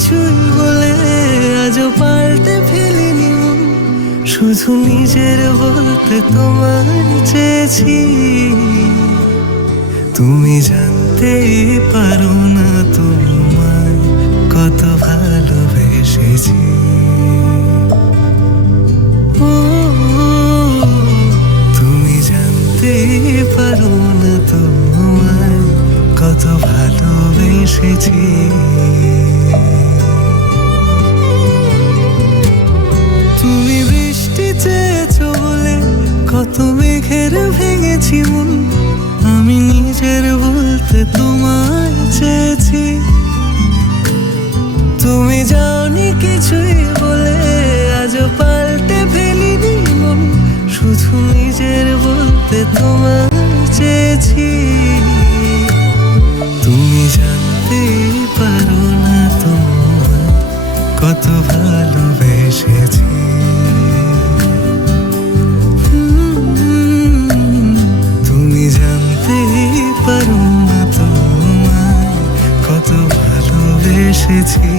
কিছুই বলে আজও পাল্টে ফেলিনি মন, শুধু নিজের বলতে তোমায় চেয়েছি। তুমি জানতেই পারো না তোমায় কত ভালোবেসেছি। ও, তুমি জানতেই পারো না তোমায় কত ভালোবেসেছি। তুমি বৃষ্টি চেয়েছো বলে কত মেঘের ভেঙেছি মন, আমি নিজের বলতে তোমায় চেয়েছি। তুমি যাওনি কিছুই বলে আজও পাল্টে ফেলিনি মন, শুধু নিজের বলতে তোমায় চেয়েছি। তুমি জানতেই পারো না তোমায় কত ভালোবেসেছি। তুমি জানতেই পারো না তোমায় কত ভালোবেসেছি।